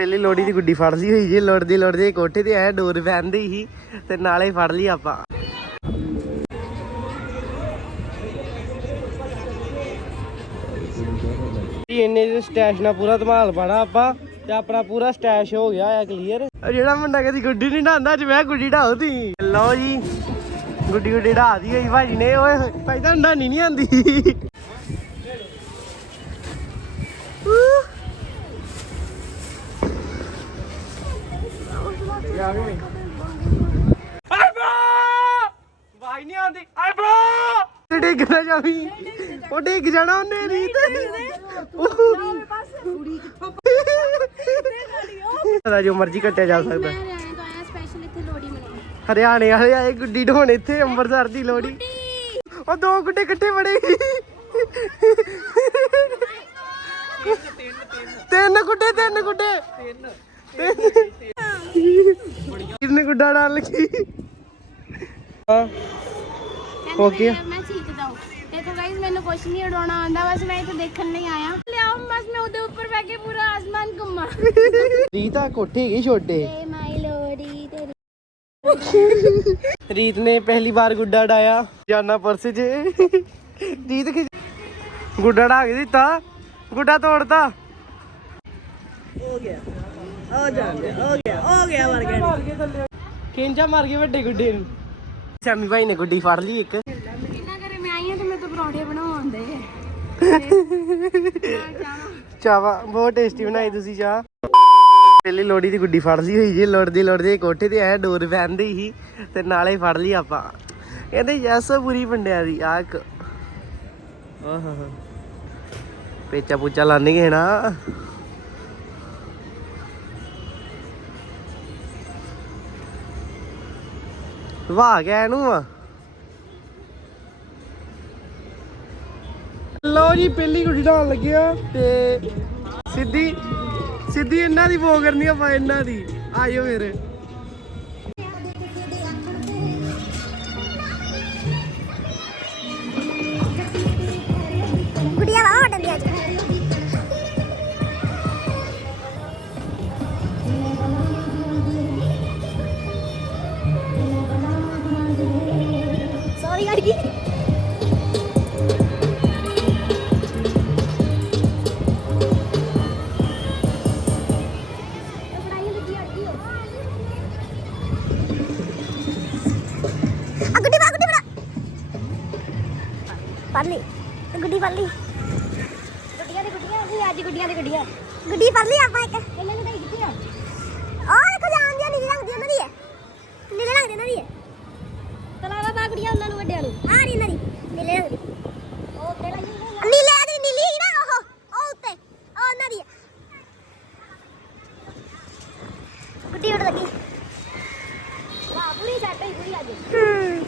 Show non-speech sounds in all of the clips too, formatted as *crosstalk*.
ਪਹਿਲੀ ਲੋੜੀ ਦੀ ਗੁੱਡੀ ਫੜ ਲਈ ਹੋਈ ਜੀ ਲੋੜਦੀ ਲੋੜਦੀ ਕੋਠੇ ਤੇ ਐ ਡੋਰ ਪੈਂਦੀ ਸੀ ਤੇ ਨਾਲੇ ਫੜ ਲਈ ਆਪਾਂ। ਜੀ ਦੇ ਸਟੈਸ਼ ਨਾਲ ਪੂਰਾ ਧਮਾਲ ਪਾਣਾ ਆਪਾਂ ਤੇ ਆਪਣਾ ਪੂਰਾ ਸਟੈਸ਼ ਹੋ ਗਿਆ ਆ ਕਲੀਅਰ ਜਿਹੜਾ ਮੁੰਡਾ ਕਦੀ ਗੁੱਡੀ ਨਹੀਂ ਢਾਉਂਦਾ ਅੱਜ ਮੈਂ ਗੁੱਡੀ ਢਾਉ ਤੀ ਲਓ ਜੀ ਗੁੱਡੀ ਗੁੱਡੀ ਢਾ ਦੀ ਹੋਈ ਭਾਜੀ ਨੇ ਓਏ ਹੋਏ, ਭਾਈ ਤਾਂ ਢਾਣੀ ਨਹੀਂ ਆਂਦੀ ਭਾਈ ਨਹੀਂ ਆਂਦੀ ਆਈ ਬ੍ਰੋ ਤੇ ਡਿੱਗ ਨਾ ਜਾਵੀਂ। ਉਹ ਡਿੱਗ ਜਾਣਾ ਉਹਨੇ ਰੀਤ। ਦਾ ਜੋ ਮਰਜ਼ੀ ਕੱਟਿਆ ਜਾ ਸਕਦਾ। ਮੈਂ ਰਹਿਣੇ ਤੋਂ ਆਇਆ ਸਪੈਸ਼ਲ ਇੱਥੇ ਲੋੜੀ ਮਨਾਉਣ। ਹਰਿਆਣੇ ਵਾਲੇ ਆਏ ਗੁੱਡੀ ਢੋਣ ਇੱਥੇ ਅੰਮ੍ਰਿਤਸਰ ਦੀ ਲੋੜੀ ਉਹ ਦੋ ਗੁੱਡੇ ਇਕੱਠੇ ਬੜੇ ਤਿੰਨ ਗੁੱਡੇ ਤਿੰਨ ਗੁੱਡੇ। ਕਿੰਨੇ ਗੁੱਡਾ ਡਾਲ ਲੱਗੀ। ਹਾਂ। ਗਿਆ? ਮੈਂ- ਠੀਕ ਦਊ ਦੇਖੋ ਗਾਇਸ ਮੈਨੂੰ ਕੁਝ ਨਹੀਂ ਉਡਾਉਣਾ ਆਉਂਦਾ। ਬਸ ਮੈਂ ਇੱਥੇ ਦੇਖਣ ਨਹੀਂ ਆਇਆ। ਲਿਆਓ ਬਸ ਮੈਂ ਉਹਦੇ ਉੱਪਰ ਬੈ ਕੇ ਪੂਰਾ ਆਸਮਾਨ ਘੁੰਮਾ। ਰੀਤਾ ਕੋਠੇ ਗਈ ਛੋਟੇ। ਏ ਮਾਈ ਲੋੜੀ ਤੇਰੀ ਰੀਤ ਨੇ ਪਹਿਲੀ ਵਾਰ ਗੁੱਡਾ ਡਾਇਆ। ਜਾਨਾ ਪਰਸ 'ਚ। ਰੀਤ ਖਿੱਚ ਗੁੱਡਾ ਡਾ ਕੇ ਦਿੱਤਾ। ਗੁੱਡਾ ਤੋੜਤਾ। ਹੋ ਗਿਆ। ਹੋ ਜਾਂਦੇ ਹੋ ਗਿਆ ਹੋ ਗਿਆ ਮਰ ਗਿਆ ਕਿੰਜਾ ਮਾਰ ਕੇ ਵੱਡੇ ਗੁੱਡੇ ਨੂੰ। ਸ਼ਾਮੀ ਭਾਈ ਨੇ ਗੁੱਡੀ ਫੜ ਲਈ ਇੱਕ। ਕਿੰਨਾ ਕਰੇ ਮੈਂ ਆਈ ਹਾਂ ਤੇ ਮੈਂ ਤਾਂ ਪਰੌਂਠੇ ਬਣਾਉਂਦੇ ਚਾਵਾ ਬਹੁਤ ਟੇਸਟੀ ਬਣਾਈ ਤੁਸੀਂ ਚਾਹ। ਪਹਿਲੀ ਲੋੜੀ ਦੀ ਗੁੱਡੀ ਫੜ ਲਈ ਹੋਈ ਜੀ ਲੋੜਦੀ ਲੋੜਦੀ ਕੋਠੇ ਤੇ ਐ ਡੋਰ ਪੈਂਦੀ ਸੀ ਤੇ ਨਾਲੇ ਹੀ ਫੜ ਲਈ ਆਪਾਂ। ਕਹਿੰਦੇ ਯੈਸ ਪੂਰੀ ਪੰਡਿਆ ਦੀ ਆਕ ਆਹਾ ਪੇਚਾ ਪੂਚਾ ਲਾਣਗੇ ਨਾ। ਵਾਹ ਗਿਆ ਇਹਨੂੰ ਆ। ਲਓ ਜੀ, ਪਹਿਲੀ ਗੁੱਡੀ ਢਾਣ ਲੱਗਿਆ ਤੇ ਸਿੱਧੀ ਸਿੱਧੀ ਇਹਨਾਂ ਦੀ ਬੋ ਕਰਨੀ ਆ, ਆਪਾਂ ਇਹਨਾਂ ਦੀ। ਆਇਓ ਫਿਰ ਫੜ ਲਈ। ਗੁੱਡੀ ਫੜ ਲਈ। ਗੁੱਡੀਆਂ ਦੇ ਗੁੱਡੀਆਂ ਸੀ ਅੱਜ ਗੁੱਡੀਆਂ ਦੇ ਗੁੱਡੀਆਂ। ਗੁੱਡੀ ਫੜ ਲਈ ਆਪਾਂ ਇੱਕ। ਇਹਨਾਂ ਨੂੰ ਢਾਈ ਕਿੱਥੇ ਆ? ਆਹ ਦੇਖੋ ਜਾਨ ਦੀ ਨੀਲੇ ਰੰਗ ਦੀ ਉਹਨਾਂ ਦੀ ਹੈ। ਨੀਲੇ ਰੰਗ ਦੀ ਉਹਨਾਂ ਦੀ ਹੈ। ਤਲਾਵਾ ਗੁੱਡੀਆਂ ਉਹਨਾਂ ਨੂੰ ਵੱਡਿਆਂ ਨੂੰ। ਆ ਰਹੀ ਇਹਨਾਂ ਦੀ ਨੀਲੇ ਰੰਗ ਦੀ ਉਹ ਉੱਤੇ ਲਾਈ ਨੀਲੇ ਦੀ ਨੀਲੀ ਹੀ ਨਾ ਉਹ ਉਹ ਉੱਤੇ ਉਹ ਉਹਨਾਂ ਦੀ ਹੈ ਗੁੱਡੀ ਉੱਡ ਲੱਗੀ ਵਾਹ ਪੂਰੀ ਸੈੱਟ ਹੋਈ ਪੂਰੀ ਅੱਜ ਹੂੰ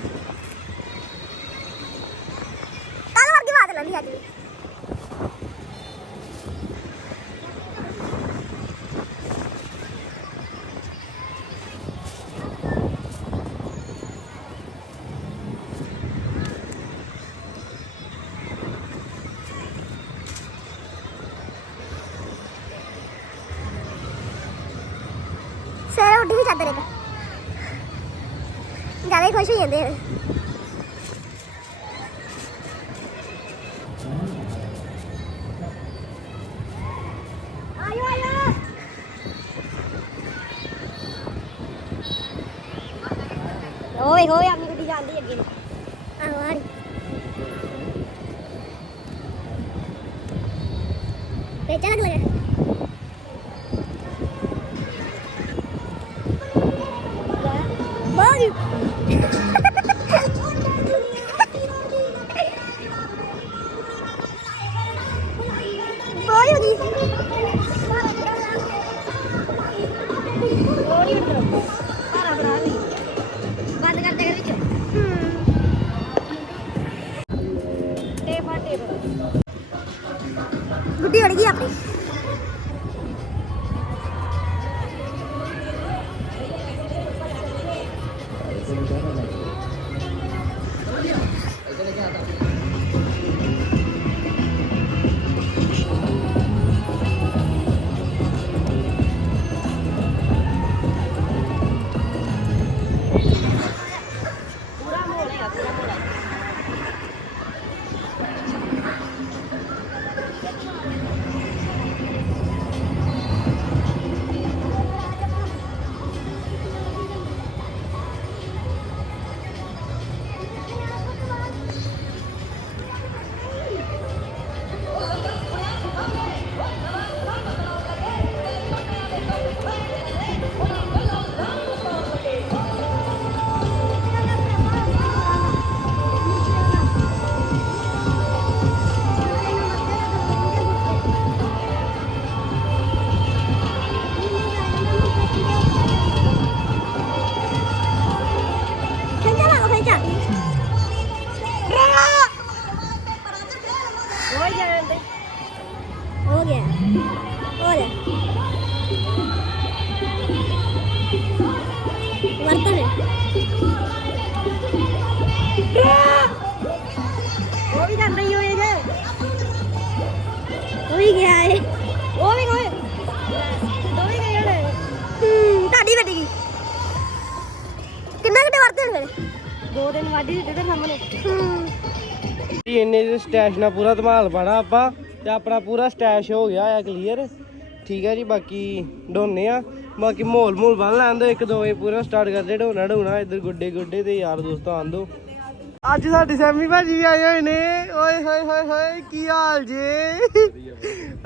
ਕੱਲ ਵਰਗੀ ਬਾਤ ਲੈ ਲਈ ਅੱਜ ਵੀ ਸਵੇਰੇ ਉੱਠੀ ਵੀ ਚਾਦਰ ਇੱਕ ਜ਼ਿਆਦਾ ਹੀ ਖੁਸ਼ ਹੋ ਜਾਂਦੇ ਹਨ ਆਇਓ ਆਇਓ ਓਏ ਹੋਏ ਆਪਣੀ ਗੱਡੀ ਜਾਂਦੀ ਅੱਗੇ ਨੂੰ ਆਹੋ ਆ ਰਹੀ ਪੇਚਾ ਲੱਗ ਲਗਾ ਬਾਗੀ ਬਾਗੀ ਸਟੈਸ਼ ਨਾਲ ਪੂਰਾ ਧਮਾਲ ਪਾਣਾ ਆਪਾਂ ਤੇ ਆਪਣਾ ਪੂਰਾ ਸਟੈਸ਼ ਹੋ ਗਿਆ ਆ ਕਲੀਅਰ ਠੀਕ ਹੈ ਜੀ, ਬਾਕੀ ਢੋਨੇ ਆ। ਬਾਕੀ ਮੋਲ ਮੋਲ ਬਣ ਲੈਣ ਦੋ ਇੱਕ ਦੋ ਵਜੇ ਪੂਰਾ ਸਟਾਰਟ ਕਰਦੇ ਢੋਣਾ ਢੋਣਾ, ਇੱਧਰ ਗੁੱਡੇ ਗੁੱਡੇ ਤੇ ਯਾਰ ਦੋਸਤਾਂ ਆਂਦੋ ਅੱਜ ਸਾਡੀ ਸੈਮੀ ਭਾਜੀ ਵੀ ਆਏ ਹੋਏ ਨੇ। ਓਏ, ਹੋਏ ਹੋਏ ਹੋਏ, ਕੀ ਹਾਲ ਜੇ?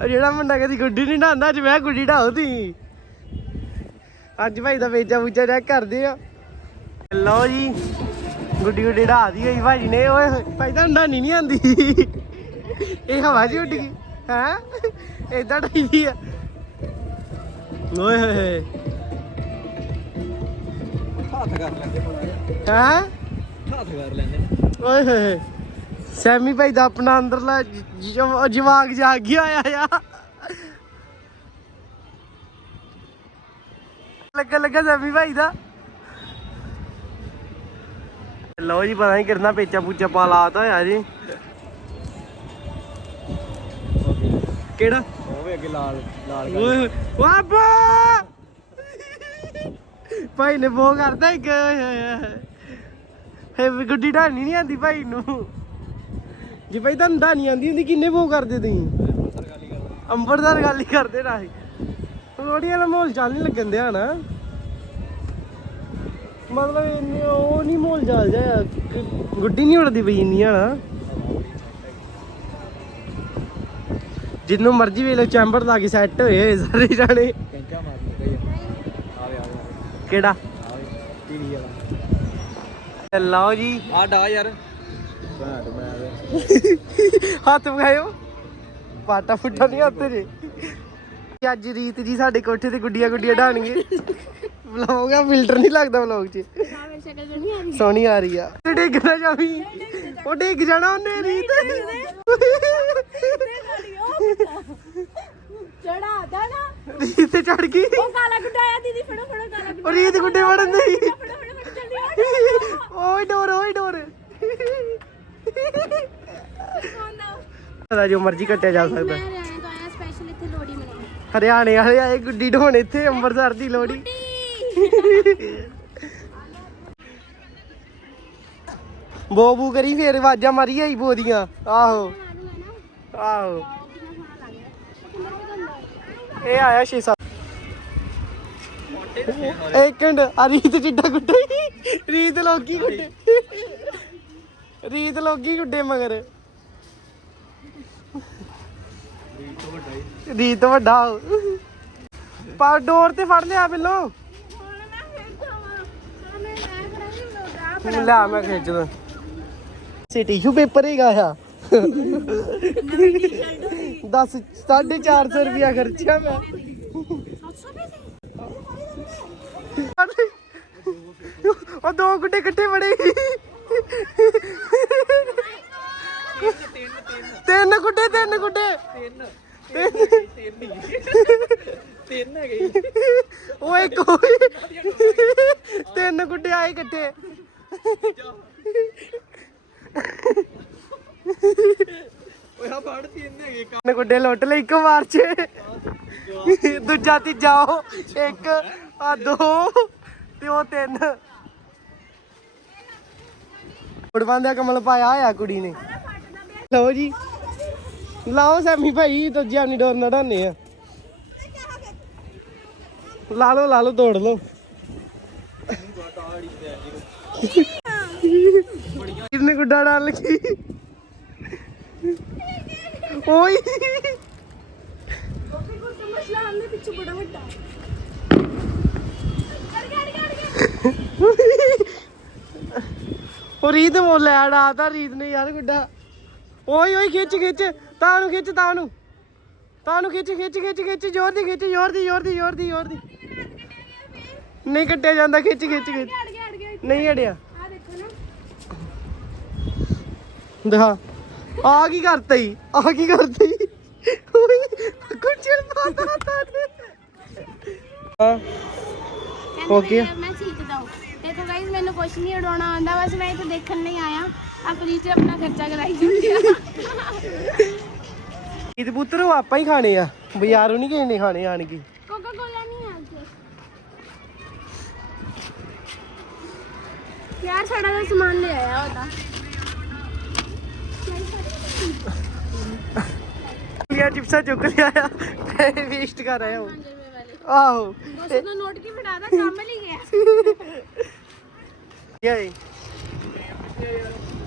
ਜਿਹੜਾ ਮੁੰਡਾ ਕਦੀ ਗੁੱਡੀ ਨਹੀਂ ਢਾਂਦਾ, ਅੱਜ ਮੈਂ ਗੁੱਡੀ ਢਾਉ ਤੀ ਅੱਜ ਭਾਈ ਦਾ ਵੇਚਾ ਵੂਚਾ ਚੈੱਕ ਕਰਦੇ ਆ। ਲਓ ਜੀ ਗੁੱਡੀ ਗੁੱਡੀ ਢਾ ਦੀ ਹੋਈ ਭਾਜੀ ਨੇ ਓਏ ਭਾਈ ਤਾਂ ਢਾਣੀ ਨਹੀਂ ਆਂਦੀ। ਇਹ ਹਵਾ ਜੀ ਉੱਡ ਗਈ ਹੈ? ਏਦਾਂ ਢਾਈਦੀ ਆ। ਓਏ ਹੋਏ ਹੋਏ। ਹੱਥ ਕਰ ਲੈਂਦੇ ਹੈ? ਹੱਥ ਕਰ ਲੈਂਦੇ ਓਏ ਹੋਏ ਹੋਏ। ਸੈਮੀ ਭਾਈ ਦਾ ਆਪਣਾ ਅੰਦਰਲਾ ਜ- ਜ- ਜਵਾਕ ਜਾਗ ਗਿਆ ਆ ਆ। ਲੱਗਾ ਲੱਗਾ ਸੈਮੀ ਭਾਈ ਦਾ। ਲਓ ਜੀ ਪਤਾ ਨਹੀਂ ਕਿਰਨਾ ਪੇਚਾ ਪੂਚਾ ਪਾ ਲਾਤਾ ਹੋਇਆ ਜੀ। ਕਿਹੜਾ? ਉਹ ਵੀ ਅੱਗੇ ਲਾਲ ਲਾਲ ਓਏ ਵਾਬਾ ਭਾਈ ਨੇ ਬੋ ਕਰਦਾ ਇੱਕ। ਹੈ ਗੁੱਡੀ ਢਾਣੀ ਨਹੀਂ ਆਂਦੀ ਭਾਈ ਨੂੰ। ਜੇ ਭਾਈ ਤੁਹਾਨੂੰ ਢਾਣੀ ਆਂਦੀ ਹੁੰਦੀ ਕਿੰਨੇ ਬੋ ਕਰਦੇ ਤੁਸੀਂ? ਅੰਬਰਦਾਰ ਗੱਲ ਹੀ ਕਰਦੇ ਨਾ ਰੋੜੀ ਵਾਲਾ ਮਾਹੌਲ ਚੱਲ ਨਹੀਂ ਲੱਗਣ ਦਿਆ ਨਾ ਮਤਲਬ ਇੰਨੇ ਉਹ ਨਹੀਂ ਮਾਹੌਲ ਚੱਲ ਜਾ ਗੁੱਡੀ ਨਹੀਂ ਉੜਦੀ ਪਈ ਇੰਨੀਆਂ ਨਾ ਜਿੰਨੂੰ ਮਰਜ਼ੀ ਵੇਲੇ ਚੈਂਬਰ ਲਾ ਕੇ ਸੈੱਟ ਹੋਏ ਹੋਏ ਸਾਰੇ ਜਾਣੇ। ਕੈਂਚਾ ਮਾਰ ਗਈ ਆਵੇ ਆਵੇ ਕਿਹੜਾ? ਆਵੇ ਟੀਵੀ ਵਾਲਾ। ਲਓ ਜੀ। ਆ ਡਾ ਯਾਰ। ਬਾਟ ਮੈਂ ਹੱਥ ਵਿਖਾਇਓ ਪਾਟਾ ਫੁੱਟਾ ਨਹੀਂ ਹੱਥ ਜੇ। ਅੱਜ ਰੀਤ ਜੀ ਸਾਡੇ ਕੋਠੇ ਤੇ ਗੁੱਡੀਆਂ ਗੁੱਡੀਆਂ ਢਾਣਗੇ ਵਲੌਗ ਆ ਫਿਲਟਰ ਨਹੀਂ ਲੱਗਦਾ ਵਲੌਗ 'ਚ ਸਾਵੇਂ ਸ਼ਕਲ ਜੋ ਨਹੀਂ ਆ ਰਹੀ ਸੋਹਣੀ ਆ ਰਹੀ ਆ ਤੇ ਡਿੱਗ ਨਾ ਜਾਵੀਂ ਉਹ ਡਿੱਗ ਜਾਣਾ ਉਹਨੇ ਰੀਤ ਚੜਾ ਦਣਾ ਰੀਤ ਚੜ ਗਈ ਉਹ ਕਾਲਾ ਗੁੱਡਾ ਆਇਆ ਦੀਦੀ ਫੜੋ ਫੜੋ ਕਾਲਾ ਗੁੱਡਾ ਉਹ ਰੀਤ ਗੁੱਡੇ ਵੜਨ ਨਹੀਂ ਫੜੋ ਫੜੋ ਫੜੋ ਜਲਦੀ ਓਏ ਡੋਰ ਓਏ ਡੋਰ ਜੋ ਮਰਜ਼ੀ ਕੱਟਿਆ ਜਾ ਸਕਦਾ ਮੈਂ ਰਹਿਣੇ ਤੋਂ ਆਇਆ ਸਪੈਸ਼ਲ ਇੱਥੇ ਲੋੜੀ ਮਨਾਉਣ ਹਰਿਆਣੇ ਵਾਲੇ ਆਏ ਗੁੱਡੀ ਢੋਣ ਇੱਥੇ ਅੰਮ੍ਰਿਤਸਰ ਦੀ ਲੋੜੀ ਬੋ ਬੂ ਕਰੀ ਫੇਰ ਆਵਾਜ਼ਾਂ ਮਾਰੀ ਆਈ ਬੋਦੀਆਂ। ਆਹੋ। ਆਹੋ। ਇਹ ਆਇਆ 6 7 ਇੱਕ ਮਿੰਟ ਆ ਰੀਤ ਚਿੱਟਾ ਗੁੱਡੇ ਰੀਤ ਲੋਕੀ ਗੁੱਡੇ। ਰੀਤ ਲੋਕੀ ਗੁੱਡੇ ਮਗਰ। ਰੀਤ ਵੱਡਾ ਹੋ। ਪਰ ਡੋਰ ਤੇ ਫੜ ਲਿਆ ਪਹਿਲੋਂ ਲੈ, ਮੈਂ ਖਿੱਚਦਾ। ਸੇ ਟਿਸ਼ੂ ਪੇਪਰ ਹੈਗਾ ਆ 10 450 ਰੁਪਿਆ ਖਰਚਿਆ ਮੈਂ। ਉਹ ਦੋ ਗੁੱਡੇ ਇਕੱਠੇ ਬੜੇ ਤਿੰਨ ਗੁੱਡੇ ਤਿੰਨ ਗੁੱਡੇ। ਤਿੰਨ ਤਿੰਨ ਹੈਗੇ ਓਏ ਕੋਈ ਤਿੰਨ ਗੁੱਡੇ ਆਏ ਇਕੱਠੇ। ਓਏ ਆ ਫੜ ਤਿੰਨ ਹੈਗੇ ਤਿੰਨ ਗੁੱਡੇ ਲੁੱਟ ਲੈ ਇੱਕ ਵਾਰ ਚ। ਦੂਜਾ ਤੀਜਾ ਉਹ, ਇੱਕ, ਆ ਦੋ ਤੇ ਉਹ ਤਿੰਨ। ਕੁੜਵਾਂ ਕਮਲ ਪਾਇਆ ਹੋਇਆ ਕੁੜੀ ਨੇ। ਲਓ ਜੀ। ਲਾਓ ਸੈਮੀ ਭਾਈ ਦੂਜਿਆਂ ਨਹੀਂ ਡੋਰ ਨੜਾਨੇ ਆ। ਲਾ ਲਓ ਲਾ ਲਓ ਤੋੜ ਲਓ। ਕਿੰਨੇ ਗੁੱਡਾ ਡਾਲ ਲਗੀ? ਓਏ। ਪਿੱਛੇ ਬੜਾ ਵੱਡਾ ਉਹ ਰੀਤ ਮੋ ਲੈਣ ਆਦਾ ਰੀਤ ਨੇ ਯਾਰ ਗੁੱਡਾ। ਓਏ ਓਏ, ਖਿੱਚ ਖਿੱਚ। ਤਾਂ ਨੂੰ ਖਿੱਚ ਤਾਂ ਨੂੰ ਤਾਂ ਨੂੰ ਖਿੱਚ ਖਿੱਚ ਖਿੱਚ ਖਿੱਚ, ਜ਼ੋਰ ਦੀ, ਖਿੱਚ, ਜ਼ੋਰ ਦੀ ਜ਼ੋਰ ਦੀ ਜ਼ੋਰ ਦੀ ਜ਼ੋਰ ਦੀ। ਨਹੀਂ ਕੱਟਿਆ ਜਾਂਦਾ, ਖਿੱਚ ਖਿੱਚ ਖਿੱਚ। ਨਹੀਂ ਅੜਿਆ। ਆ ਦੇਖੋ ਨਾ। ਦਿਖਾ। ਆ ਕੀ ਕਰਤਾ? ਈ ਆ ਕੀ ਕਰਤਾ? ਈ ਓਏ ਕੁਚਲ ਪਾਤਾ ਤਾਂ ਹਾਂ। ਹੋ ਗਿਆ। ਮੈਂ ਚੀਕ ਦਊ। ਤੇ ਕੁਛ ਨਹੀਂ ਉਡਾਉਣਾ ਆਉਂਦਾ ਬਸ ਮੈਂ ਇੱਥੇ ਦੇਖਣ ਲਈ ਆਇਆ। ਆ ਫ੍ਰੀ ਚ ਆਪਣਾ ਖਰਚਾ ਕਰਾਈ ਜਾਂਦੀ ਆ। ਇਹ ਪੁੱਤਰ ਉਹ ਆਪਾਂ ਹੀ ਖਾਣੇ ਆ। ਬਾਜ਼ਾਰੋਂ ਨਹੀਂ ਕਿਸੇ ਨੇ ਖਾਣੇ ਆਣ ਕੇ। ਕੋਕਾ ਕੋਲਾ ਨਹੀਂ ਯਾਰ ਸਾਡਾ ਤਾਂ ਸਮਾਨ ਲੈ ਆਇਆ ਉਹਦਾ। ਲਿਆ ਚਿਪਸਾ ਚੁੱਕ ਲਿਆ ਆ। ਪੈਸੇ ਵੇਸਟ ਕਰ ਆਇਆ ਉਹ। ਆਹੋ। ਬਸ ਉਹਦਾ ਨੋਟ ਕੀ ਫੜਾਦਾ ਕੰਮ ਲਈ ਗਿਆ। ਹੈ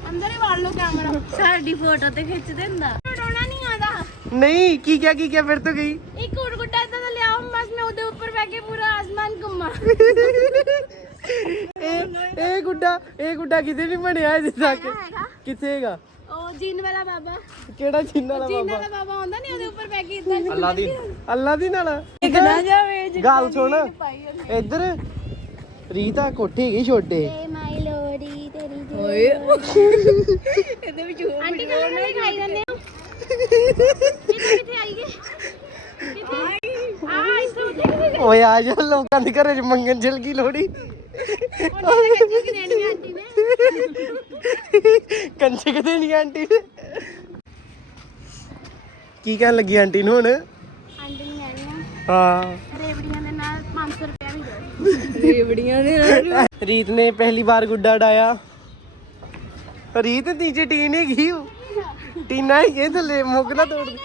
ਅੰਦਰ ਹੀ ਵਾੜ ਲਓ ਕੈਮਰਾ ਸਾਡੀ ਫੋਟੋ ਤੇ ਖਿੱਚ ਦਿੰਦਾ। ਉਡਾਉਣਾ ਨਹੀਂ ਆਦਾ ਨਹੀਂ ਕੀ ਕਿਹਾ ਕੀ ਕਿਹਾ ਫਿਰ ਤੋਂ ਗਈ। ਇੱਕ ਉੜ ਗੁੱਡਾ ਇਦਾਂ ਦਾ ਲਿਆਓ ਬਸ ਮੈਂ ਉਹਦੇ ਉੱਪਰ ਬੈ ਕੇ ਪੂਰਾ ਆਸਮਾਨ ਘੁੰਮਾ। *laughs* ਇਹ ਗੁੱਡਾ ਇਹ ਗੁੱਡਾ ਕਿਤੇ ਨਹੀਂ ਬਣਿਆ ਅਜੇ ਤੱਕ। ਕਿੱਥੇ ਹੈਗਾ? ਉਹ ਜੀਨ ਵਾਲਾ ਬਾਬਾ। ਕਿਹੜਾ ਚੀਨ ਵਾਲਾ ਜੀਨ ਬਾਬਾ? ਵਾਲਾ ਬਾਬਾ ਆਉਂਦਾ ਨਹੀਂ ਉਹਦੇ ਉੱਪਰ ਬੈ ਕੇ ਇਦਾਂ ਅੱਲਾ ਦੀ। ਅੱਲਾ ਦੀ ਨਾਲ ਨਾ ਜਾਵੇ ਗੱਲ ਸੁਣ। ਇੱਧਰ ਰੀਤਾ ਕੋਠੀ ਹੈਗੀ ਛੋਟੇ। ਏ ਮਾਈ ਲੋੜੀ ਤੇਰੀ ਓਏ। ਇਹਦੇ ਵਿੱਚ ਆਂਟੀ ਕਲਰ ਨਾਲ ਖਾਈ ਜਾਂਦੇ ਹੋ? ਕਿੱਥੇ ਕਿੱਥੇ ਆਈ ਗਏ? ਕਿੱਥੇ ਆ ਇਸ ਤੋਂ ਉੱਤੇ ਓਏ ਆ ਜਾ ਲੋਕਾਂ ਦੇ ਘਰੇ ਚ ਮੰਗਣ ਚਲ ਗਈ ਲੋੜੀ ਉਹਨੇ ਕੱਚੀ ਕਿ ਦੇਣੀ ਆਂਟੀ ਨੇ ਕੰਚੇ ਕਿਤੇ ਨਹੀਂ ਆਂਟੀ ਨੇ। ਕੀ ਕਹਿਣ ਲੱਗੀ ਆਂਟੀ ਨੂੰ ਹੁਣ? ਆਂਟੀ ਨੇ ਲੈਣੀਆਂ ਹਾਂ ਰੇਵੜੀਆਂ ਦੇ ਨਾਲ 500 ਰੁਪਏ ਵੀ ਦਿਓ। ਰੀਤ ਨੇ ਪਹਿਲੀ ਵਾਰ ਗੁੱਡਾ ਡਾਇਆ। ਰੀਤ ਨੀਚੇ ਟੀਨ ਹੈਗੀ ਉਹ। ਟੀਨਾ ਹੀ ਇਹ ਥੱਲੇ ਮੁੱਕ ਨਾ ਤੋੜ ਦੇ।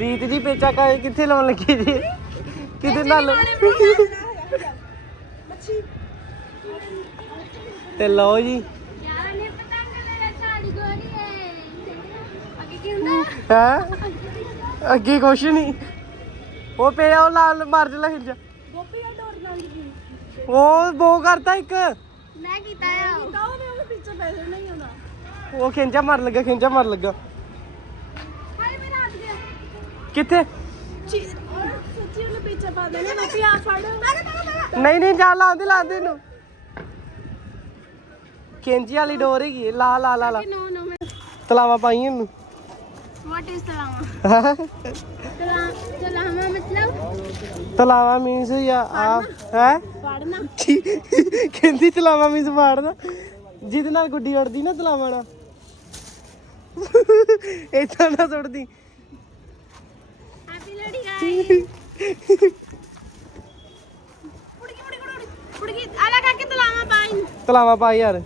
ਰੀਤ ਜੀ ਪੇਚਾ ਕਾ ਕਿੱਥੇ ਲਾਉਣ ਲੱਗੀ ਜੀ? ਕਿਤੇ ਨਾਲ? ਤੇ ਲਓ ਜੀ। ਯਾਰ ਹੈ? ਅੱਗੇ ਕੁਛ ਨਹੀਂ ਉਹ ਪਿਆ, ਉਹ ਲਾਲ ਮਾਰ ਜਲਾ ਹਿੰਜਾ ਗੋਪੀ ਆ ਡੋਰ ਨਾਲ ਉਹ ਬੋ ਕਰਤਾ ਇੱਕ। ਮੈਂ ਕੀਤਾ ਆ ਕੀਤਾ ਉਹਨੇ ਉਹਦੇ ਪਿੱਛੇ ਪੈਸੇ ਨਹੀਂ ਆਉਂਦਾ ਉਹ ਖਿੰਚਾ ਮਾਰ ਲੱਗਾ ਖਿੰਚਾ ਮਾਰ ਲੱਗਾ। ਹਾਏ ਮੇਰਾ ਹੱਥ ਗਿਆ ਕਿੱਥੇ ਸੱਚੀ ਉਹਨੇ ਪਿੱਛੇ ਪਾ ਦੇਣੇ ਗੋਪੀ ਆ ਫੜ। ਨਹੀਂ ਨਹੀਂ ਜਾ ਲਾਉਂਦੇ ਲਾਉਂਦੇ ਨੂੰ ਖਿੰਚੀ ਵਾਲੀ ਡੋਰ ਹੈਗੀ ਹੈ, ਲਾ ਲਾ ਲਾ। ਲਾ ਨੋ ਨੋ ਮੈਂ ਤਲਾਵਾ ਪਾਈ ਇਹਨੂੰ। ਵਾਟ ਇਜ਼ ਤਲਾਵਾ? ਤਲਾ ਤਲਾਵਾ ਮਤਲਬ? ਤਲਾਵਾ ਮੀਨਸ ਯਾ ਆ ਹੈ? ਪੜਨਾ ਕਹਿੰਦੀ ਤਲਾਵਾ ਮੀਨਸ ਮਾਰਦਾ ਜਿਹਦੇ ਨਾਲ ਗੁੱਡੀ ਉੜਦੀ ਨਾ ਤਲਾਵਾ ਨਾਲ। ਇਦਾਂ ਨਾ ਸੁੱਟਦੀ। ਹੈਪੀ ਲੋਹੜੀ ਗਾਇਸ ਤਲਾਵਾ ਪਾ ਯਾਰ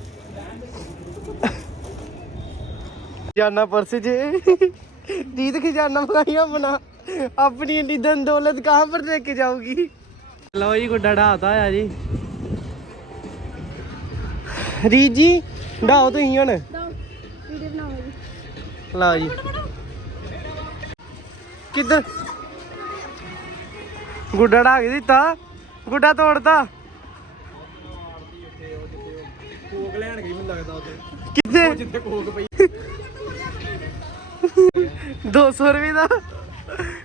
ਜਾਨਾ ਪਰਸ ਜੇ ਜੀਤ ਕੀ ਜਾਨਾ ਬਣਾਈਆਂ ਬਣਾ ਆਪਣੀ ਇੰਨੀ ਦਨ ਦੌਲਤ ਕਹਾਂ ਪਰ ਲੈ ਕੇ ਜਾਊਗੀ ਲਓ ਜੀ ਕੋ ਡੜਾਤਾ ਆ ਜੀ ਰੀ ਜੀ ਡਾਓ ਤੁਸੀਂ ਹੁਣ ਲਓ ਜੀ ਕਿੱਧਰ ਗੁੱਡਾ ਢਾ ਕੇ ਦਿੱਤਾ ਗੁੱਡਾ ਤੋੜਤਾ। ਕੋਕ ਲੈਣ ਗਈ ਮੈਨੂੰ ਲੱਗਦਾ ਉੱਥੇ। ਕਿੱਥੇ? ਜਿੱਥੇ ਕੋਕ ਪਈ। 200 ਰੁਪਏ ਦਾ।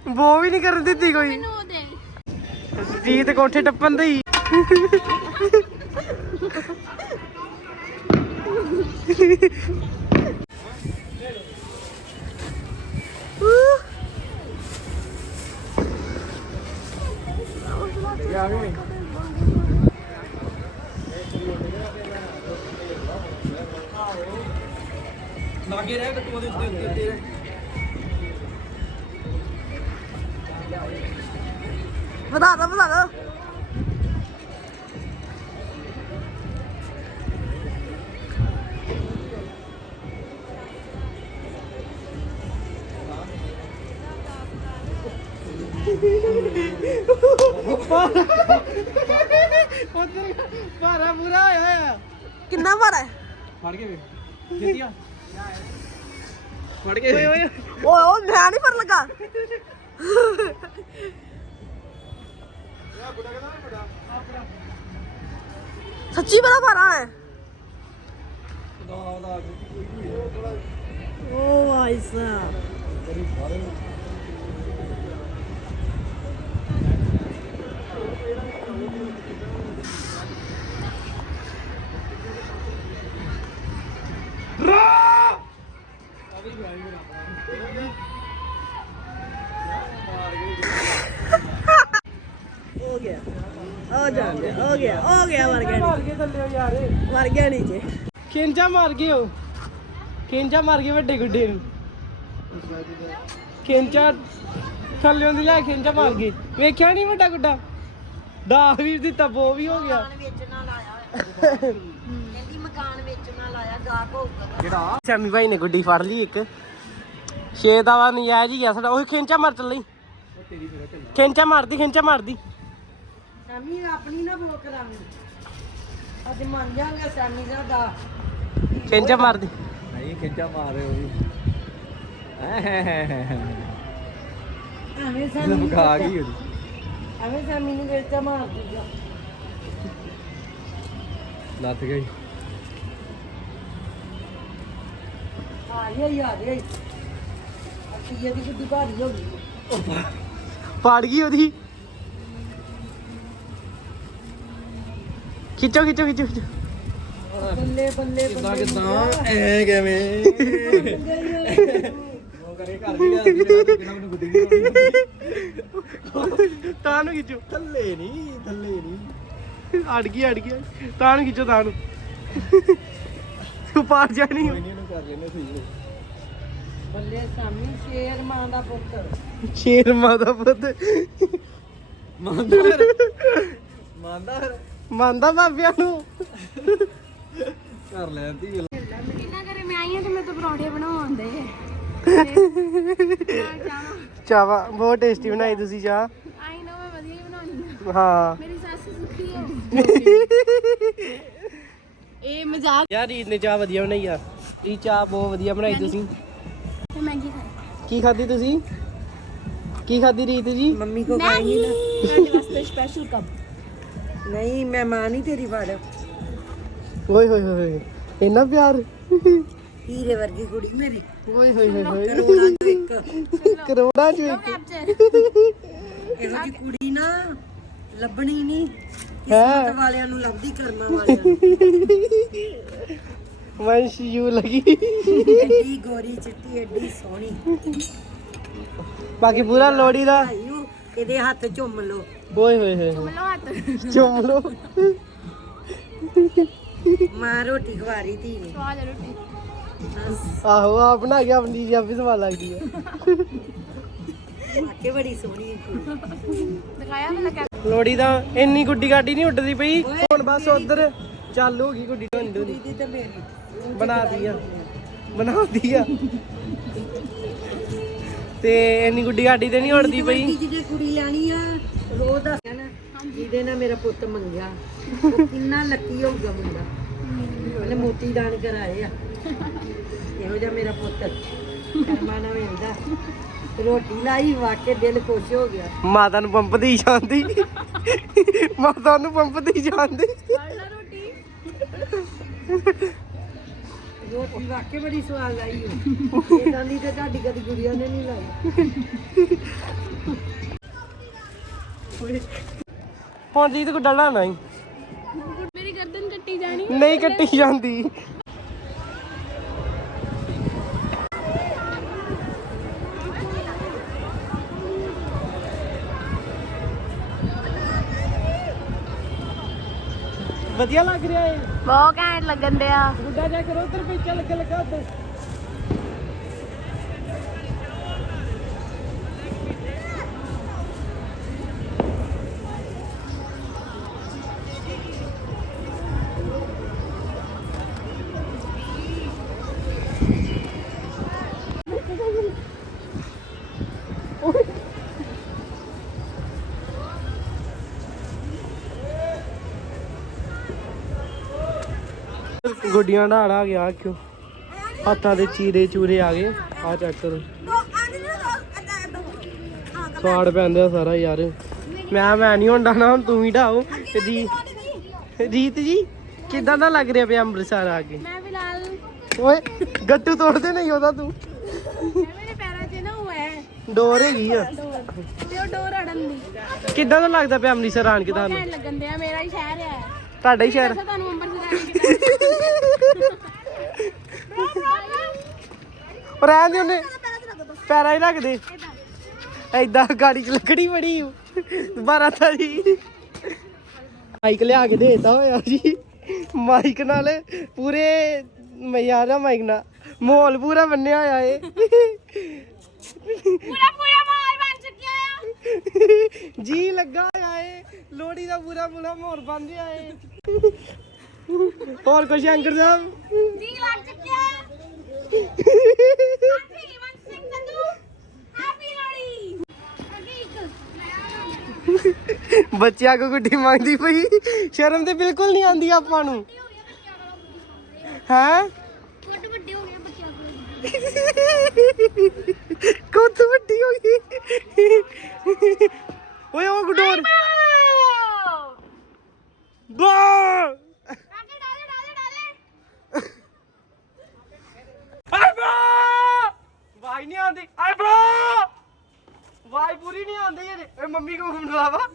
ਬੋ ਵੀ ਨਹੀਂ ਕਰਨ ਦਿੱਤੀ ਕੋਈ। ਮੈਨੂੰ ਉਹ ਦੇ। ਜੀਤ ਕੋਠੇ ਟੱਪਣ ਦੇ ਲਾਗੇ ਰਹਿ ਕੱਟੂਆਂ ਦੇ ਉੱਤੇ ਉੱਤੇ ਉੱਤੇ ਰਹਿ। ਵਧਾ ਦੋ ਵਧਾ ਦੋ। ਭਾਰਾ ਪੂਰਾ ਹੋਇਆ ਆ ਕਿੰਨਾ ਭਾਰਾ ਫੜ ਕੇ ਵੇਖ। ਜਿੱਤੀਆਂ। ਫੜ ਕੇ। ਓਏ ਓਏ। ਓਏ ਓ ਮੈਂ ਨਹੀਂ ਫੜ ਲਗਾ। ਸੱਚੀ ਬੜਾ ਭਾਰਾ ਹੈ। ਓ ਭਾਈ ਸਾਹਿਬ। ਮਰ ਗਿਆ ਨੀਚੇ ਖਿੰਚਾ ਮਾਰ ਗਏ ਉਹ। ਖਿੰਚਾ ਮਾਰ ਗਏ ਵੱਡੇ ਗੁੱਡੇ ਨੂੰ। ਖਿੰਚਾ ਥੱਲਿਓਂ ਦੀ ਲੈ ਖਿੰਚਾ ਮਾਰ ਗਏ। ਵੇਖਿਆ ਨਹੀਂ ਵੱਡਾ ਗੁੱਡਾ? ਦਾ ਵੀ ਦਿੱਤਾ ਬੋ ਵੀ ਹੋ ਗਿਆ। ਕਿਹੜਾ? ਸ਼ਾਮੀ ਭਾਈ ਨੇ ਗੁੱਡੀ ਫੜ ਲਈ ਇੱਕ। ਛੇ ਦਾ ਵਾ ਨਜਾਇਜ਼ ਹੀ ਗਿਆ ਸਾਡਾ। ਉਹ ਖਿੰਚਾ ਮਾਰ ਚੱਲੀ ਖਿੰਚਾ ਮਾਰਦੀ ਖਿੰਚਾ ਮਾਰਦੀ। ਸਾਮੀ ਆਪਣੀ ਨਾ ਬੋਕ ਕਰਾਂਗੇ। ਅੱਜ ਮੰਨ ਜਾਾਂਗੇ ਸਾਮੀ ਦਾ ਖਿੰਚਾ ਮਾਰਦੀ। ਨਹੀਂ ਖਿੱਚਾ ਮਾਰ ਰਹੇ ਹੋ ਵੀ। ਐਵੇਂ ਸਾਮੀ ਲਮਕਾ ਗਈ ਉਹਦੀ। ਐਵੇਂ ਸਾਮੀ ਨੂੰ ਵਿੱਚ ਮਾਰ ਦੂਗਾ ਲੱਤ ਗਈ। ਆ ਗਈ ਆ ਗਈ ਅੱਛੀ ਇਹਦੀ ਗੁੱਡੀ ਭਾਰੀ ਹੋ ਗਈ। ਪਾੜ ਗਈ ਉਹਦੀ। ਖਿੱਚੋ ਖਿੱਚੋ ਖਿੱਚੋ ਖਿੱਚੋ। ਬੱਲੇ ਬੱਲੇ ਕਿੱਦਾਂ ਕਿੱਦਾਂ? ਐ ਕਿਵੇਂ? ਉਹ ਕਰੇ ਘਰ ਵੀ ਮੈਨੂੰ ਗੁੱਡੀ ਨਹੀਂ ਤਾਂ ਨੂੰ ਖਿੱਚੋ। ਥੱਲੇ ਨਹੀਂ ਥੱਲੇ ਨਹੀਂ ਅੜ ਗਈ ਅੜ ਗਈ। ਤਾਂ ਨੂੰ ਖਿੱਚੋ ਤਾਂ ਨੂੰ। ਤੂੰ ਪਾੜ ਜਾਣੀ ਕੋਈ ਨਹੀਂ ਇਹਨੂੰ ਕਰ ਲੈਣੇ ਸਹੀ ਬੱਲੇ ਸਾਮੀ ਸ਼ੇਰ ਮਾਂ ਦਾ ਪੁੱਤਰ। ਸ਼ੇਰ ਮਾਂ ਦਾ ਪੁੱਤ। ਮੰਨਦਾ ਫਿਰ? ਮੰਨਦਾ ਫਿਰ? ਮੰਨਦਾ ਬਾਬਿਆਂ ਨੂੰ। ਕਰ ਲੈਂਦੀ ਕਿੰਨਾ ਕਰੇ ਮੈਂ ਆਈ ਹਾਂ ਤੇ ਮੇਰੇ ਤੋਂ ਪਰੌਂਠੇ ਬਣਾਉਂਦੇ ਚਾਵਾ ਬਹੁਤ ਟੇਸਟੀ ਬਣਾਈ ਤੁਸੀਂ ਚਾਹ। ਆਈ ਨੋ ਮੈਂ ਵਧੀਆ ਹੀ ਬਣਾਉਣੀ ਹਾਂ। ਮੇਰੀ ਸੱਸ ਸੁੱਖੀ ਹੋ ਇਹ ਮਜ਼ਾਕ ਯਾਰ ਰੀਤ ਨੇ ਚਾਹ ਵਧੀਆ ਬਣਾਈ ਆ। ਇਹ ਚਾਹ ਬਹੁਤ ਵਧੀਆ ਬਣਾਈ ਤੁਸੀਂ। ਤੇ ਮਹਿੰਗੀ ਖਾਈ ਕੀ ਖਾਧੀ ਤੁਸੀਂ? ਕੀ ਖਾਧੀ ਰੀਤ ਜੀ? ਮੰਮੀ ਕੋ ਖਾਈ ਨਾ ਤੁਹਾਡੇ ਵਾਸਤੇ ਸਪੈਸ਼ਲ ਕੱਪ ਨਹੀਂ ਮੈਂ ਮਾਂ ਨਹੀਂ ਤੇਰੀ ਵੜ ਓਏ ਹੋਏ ਹੋਏ ਹੋਏ ਇੰਨਾ ਪਿਆਰ। ਹੀਰੇ ਵਰਗੀ ਕੁੜੀ ਮੇਰੀ। ਓਏ ਹੋਏ ਹੋਏ ਹੋਏ। ਕਰੋੜਾਂ ਚੋਂ ਇੱਕ। ਕਰੋੜਾਂ ਚ ਇੱਕ। ਇਹੋ ਜੀ ਕੁੜੀ ਨਾ ਲੱਭਣੀ ਨਹੀਂ। ਕਿਸਮਤ ਵਾਲਿਆਂ ਨੂੰ ਲੱਭਦੀ ਕਰਮਾਂ ਵਾਲਿਆਂ ਨੂੰ। ਵੰਸ਼ ਯੂ ਲਗੀ। ਐਡੀ ਗੋਰੀ ਚਿੱਟੀ ਐਡੀ ਸੋਹਣੀ। ਬਾਕੀ ਪੂਰਾ ਲੋੜੀ ਦਾ। ਇਹਦੇ ਹੱਥ ਝੁੰਮ ਲੋ ਓਏ ਹੋਏ ਹੋਏ ਮਲੋ ਹੱਥ। ਚੁੰਮ ਲੋ ਮਾਂ ਰੋਟੀ ਖਵਾਰੀ ਧੀ ਨੇ। ਸਵਾਦ ਹੈ ਰੋਟੀ। ਆਹੋ ਆ ਬਣਾ ਕੇ ਆਪਣੀ ਜੀ ਆਪੀ ਸਵਾਦ ਲੱਗਦੀ ਹੈ ਵਾਕੇ ਬੜੀ ਸੋਹਣੀ ਦਿਖਾਇਆ ਮੈਂ ਲੱਗਾ ਲੋੜੀ ਦਾ ਇੰਨੀ ਗੁੱਡੀ ਗਾਡੀ ਨਹੀਂ ਉੱਡਦੀ ਪਈ। ਹੁਣ ਬਸ ਉਧਰ ਚੱਲ ਹੋ ਗਈ ਗੁੱਡੀ ਢੰਡੂ ਦੀ। ਤੇ ਮੇਰੀ। ਬਣਾਤੀ ਆ। ਬਣਾਤੀ ਆ। ਤੇ ਇੰਨੀ ਗੁੱਡੀ ਗਾਡੀ ਤੇ ਨਹੀਂ ਉੱਡਦੀ ਪਈ। ਰੋਜ਼ ਦਾ ਨਾ ਜਿਹਦੇ ਨਾਲ ਮੇਰਾ ਪੁੱਤ ਮੰਗਿਆ। ਉਹ ਕਿੰਨਾ ਲੱਕੀ ਹੋਊਗਾ ਮੁੰਡਾ। ਉਹਨੇ ਮੋਤੀ ਦਾਨ ਕਰਾਏ ਆ। ਇਹੋ ਜਿਹਾ ਮੇਰਾ ਪੁੱਤ। ਕਰਮਾ ਨਾ ਮਿਲਦਾ। ਰੋਟੀ ਲਾਈ ਵਾਕੇ ਦਿਲ ਖੁਸ਼ ਹੋ ਗਿਆ। ਮਾਤਾ ਨੂੰ ਪੰਪਦੀ ਜਾਂਦੀ। ਮਾਤਾ ਨੂੰ ਪੰਪਦੀ ਜਾਂਦੀ। ਰੋਟੀ। ਰੋਟੀ ਵਾਕੇ ਬੜੀ ਸਵਾਦ ਲਾਈ ਹੋ ਇਦਾਂ ਦੀ ਤੇ ਤੁਹਾਡੀ ਕਦੀ ਗੁੜੀਆਂ ਨੇ ਨਹੀਂ ਲਾਈ। ਹੁਣ ਜੀ ਤੇ ਕੋ ਡਲਣਾ ਨਹੀਂ। ਮੇਰੀ ਗਰਦਨ ਕੱਟੀ ਜਾਣੀ ਨਹੀਂ ਕੱਟੀ ਜਾਂਦੀ। ਵਧੀਆ ਲੱਗ ਰਿਹਾ ਏ। ਬਹੁਤ ਘੈਂਟ ਲੱਗਣ ਡਿਆ। ਗੁੱਡਾ ਜਾ ਕਰੋ ਉਧਰ ਪਿੱਛੇ ਲੱਗੇ ਲੱਗਾ ਉੱਧਰ। ਗੁੱਡੀਆਂ ਦਾ ਆ ਗਿਆ ਕਿਉਂ ਹੱਥਾਂ ਦੇ ਚੀਰੇ ਚੂਰੇ ਆ ਗਏ ਆ ਚੈੱਕ ਕਰੋ। ਸਵਾੜ ਪੈਂਦਾ ਸਾਰਾ ਯਾਰ। ਮੈਂ ਮੈਂ ਨਹੀਂ ਹੁੰਦਾ ਨਾ ਹੁਣ ਤੂੰ ਹੀ ਢਾਓ। ਜੀ ਰੀਤ ਜੀ ਕਿਦਾਂ ਦਾ ਲੱਗ ਰਿਹਾ ਪਿਆ ਅੰਮ੍ਰਿਤਸਰ ਆ ਕੇ? ਮੈਂ ਫਿਲਹਾਲ ਓਏ ਗੱਟੂ ਤੋੜਦੇ ਨਹੀਂ ਉਹਦਾ ਤੂੰ। ਮੇਰੇ ਪੈਰਾਂ 'ਚ ਨਾ ਉਹ ਹੈ। ਡੋਰ ਹੈਗੀ ਆ। ਤੇ ਉਹ ਡੋਰ ਅੜਨ ਦੀ। ਕਿਦਾਂ ਦਾ ਲੱਗਦਾ ਪਿਆ ਅੰਮ੍ਰਿਤਸਰ ਆਣ ਕੇ ਤੁਹਾਨੂੰ? ਲੱਗਣ ਡਿਆ ਮੇਰਾ ਹੀ ਸ਼ਹਿਰ ਹੈ ਤੁਹਾਡਾ ਹੀ ਸ਼ਹਿਰ। ਤੁਹਾਨੂੰ ਉਹ ਰਹਿਣ ਦੇ ਉਹਨੇ। ਪੈਰਾਂ ਹੀ ਰੱਖ ਦੇ ਐਦਾਂ ਗਾੜੀ ਚ ਲੱਕੜੀ ਬੜੀ ਬਾਰਾ ਤਾਂ ਜੀ। ਮਾਈਕ ਲਿਆ ਕੇ ਦੇਤਾ ਹੋਇਆ ਜੀ। ਮਾਈਕ ਨਾਲ ਪੂਰੇ ਮਜ਼ਾਰਾ ਮਾਈਕ ਨਾਲ। ਮਾਹੌਲ ਪੂਰਾ ਬੰਨਿਆ ਹੋਇਆ ਏ ਪੂਰਾ ਪੂਰਾ ਜੀ ਲੱਗਾ ਹੋਇਆ ਏ ਲੋੜੀ ਦਾ ਪੂਰਾ ਪੂਰਾ ਮਾਹੌਲ ਬਣ ਰਿਹਾ ਏ। ਹੋਰ ਕੁਛ ਅੰਕਰ ਸਾਹਿਬ? ਜੀ ਲੱਗ ਚੁੱਕਿਆ। ਹਾਂਜੀ ਹੇਮੰਤ ਸਿੰਘ ਸੰਧੂ ਹੈਪੀ ਲੋਹੜੀ। ਅੱਗੇ ਇੱਕ। ਬੱਚਿਆਂ ਕੋ ਗੁੱਡੀ ਮੰਗਦੀ ਪਈ। ਸ਼ਰਮ ਤੇ ਬਿਲਕੁਲ ਨਹੀਂ ਆਂਦੀ ਆਪਾਂ ਨੂੰ। ਹੈ ਫੁੱਟ ਵੱਡੇ ਹੋ ਗਏ ਬੱਚਿਆਂ ਕੋਲ ਕੁੱਤ ਵੱਡੀ ਹੋ ਗਈ? ਓਏ ਉਹ ਗੁਡੋਰ। ਬਾ ਡਾਲੇ ਆਈ ਬ੍ਰੋ ਵਾਈ ਨਹੀਂ ਆਈ ਪੂਰੀ ਨਹੀਂ ਆਂਦੀ ਇਹ ਓਏ ਮੰਮੀ ਕੋ ਫੋਨ ਲਾਵਾ।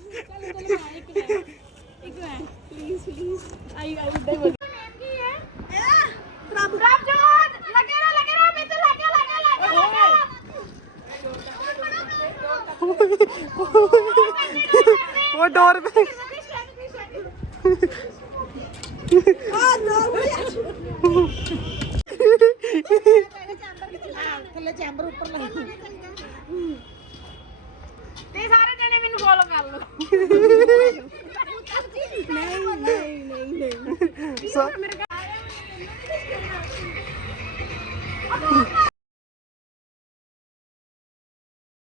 ਪ੍ਰਭੂ ਪ੍ਰਭਜੋਤ ਲੱਗੇ ਰਹਾ ਲੱਗੇ ਰਹਾ ਮੈਂ ਤੇ ਲੱਗੇ ਲੱਗੇ ਲੱਗੇ ਉਹ